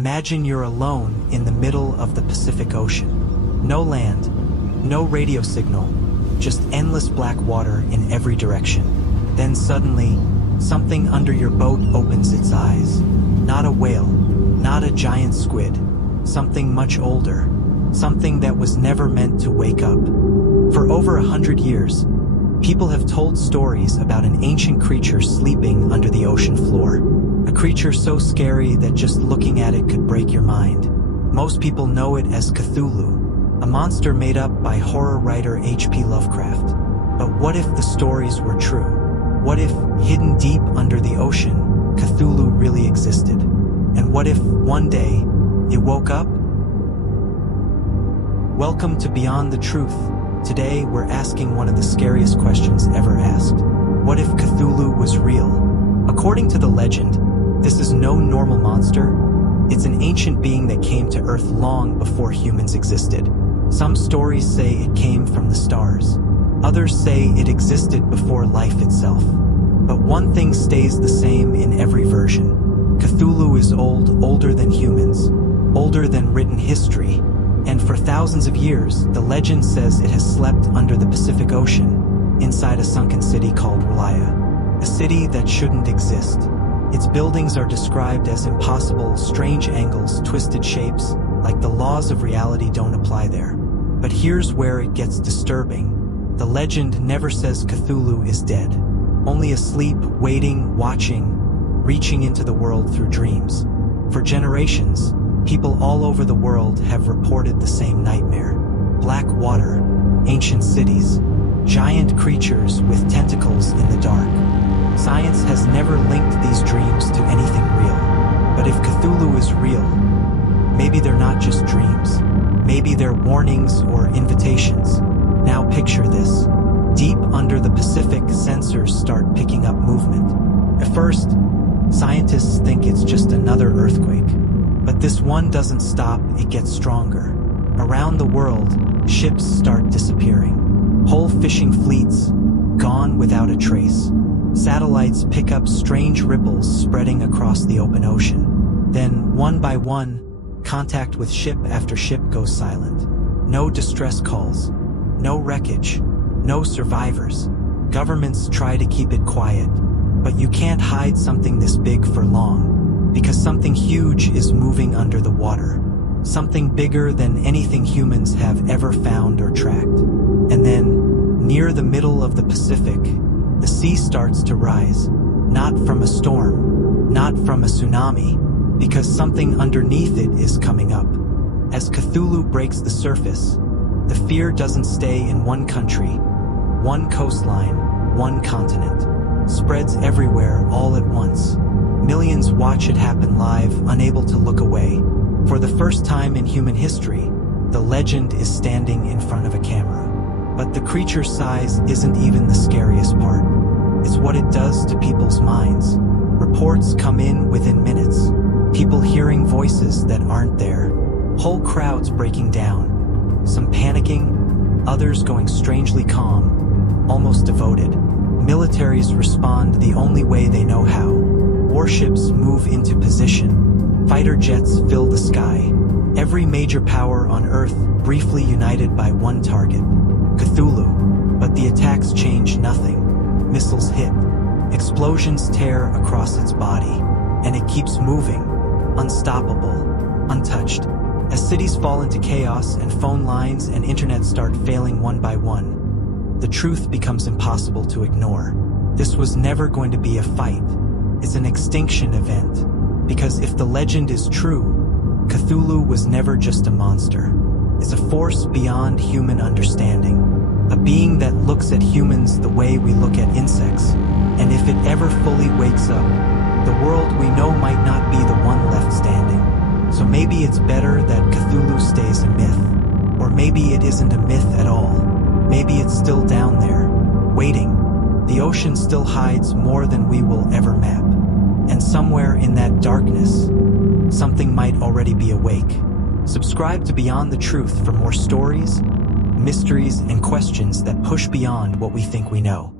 Imagine you're alone in the middle of the Pacific Ocean. No land, no radio signal, just endless black water in every direction. Then suddenly, something under your boat opens its eyes. Not a whale, not a giant squid, something much older, something that was never meant to wake up. For over 100 years, people have told stories about an ancient creature sleeping under the ocean floor. A creature so scary that just looking at it could break your mind. Most people know it as Cthulhu, a monster made up by horror writer H.P. Lovecraft. But what if the stories were true? What if, hidden deep under the ocean, Cthulhu really existed? And what if, one day, it woke up? Welcome to Beyond the Truth. Today, we're asking one of the scariest questions ever asked. What if Cthulhu was real? According to the legend, this is no normal monster. It's an ancient being that came to Earth long before humans existed. Some stories say it came from the stars. Others say it existed before life itself. But one thing stays the same in every version. Cthulhu is old, older than humans, older than written history, and for thousands of years, the legend says it has slept under the Pacific Ocean, inside a sunken city called R'lyeh, a city that shouldn't exist. Its buildings are described as impossible, strange angles, twisted shapes, like the laws of reality don't apply there. But here's where it gets disturbing. The legend never says Cthulhu is dead, only asleep, waiting, watching, reaching into the world through dreams. For generations, people all over the world have reported the same nightmare. Black water, ancient cities, giant creatures with tentacles in the dark. Science has never linked these dreams to anything real. But if Cthulhu is real, maybe they're not just dreams. Maybe they're warnings or invitations. Now picture this. Deep under the Pacific, sensors start picking up movement. At first, scientists think it's just another earthquake. But this one doesn't stop, it gets stronger. Around the world, ships start disappearing. Whole fishing fleets, gone without a trace. Satellites pick up strange ripples spreading across the open ocean. Then, one by one, contact with ship after ship goes silent. No distress calls, no wreckage, no survivors. Governments try to keep it quiet, but you can't hide something this big for long, because something huge is moving under the water. Something bigger than anything humans have ever found or tracked. And then, near the middle of the Pacific, the sea starts to rise. Not from a storm, not from a tsunami, because something underneath it is coming up. As Cthulhu breaks the surface, the fear doesn't stay in one country, one coastline, one continent. Spreads everywhere all at once. Millions watch it happen live, unable to look away. For the first time in human history, the legend is standing in front of a camera. But the creature's size isn't even the scariest part. It's what it does to people's minds. Reports come in within minutes. People hearing voices that aren't there. Whole crowds breaking down. Some panicking, others going strangely calm, almost devoted. Militaries respond the only way they know how. Warships move into position. Fighter jets fill the sky. Every major power on Earth briefly united by one target, Cthulhu. But the attacks change nothing. Missiles hit. Explosions tear across its body. And it keeps moving, unstoppable, untouched. As cities fall into chaos and phone lines and internet start failing one by one, the truth becomes impossible to ignore. This was never going to be a fight. It's an extinction event. Because if the legend is true, Cthulhu was never just a monster. It's a force beyond human understanding. A being that looks at humans the way we look at insects. And if it ever fully wakes up, the world we know might not be the one left standing. So maybe it's better that Cthulhu stays a myth. Or maybe it isn't a myth at all. Maybe it's still down there, waiting. The ocean still hides more than we will ever map. And somewhere in that darkness, something might already be awake. Subscribe to Beyond the Truth for more stories, mysteries, and questions that push beyond what we think we know.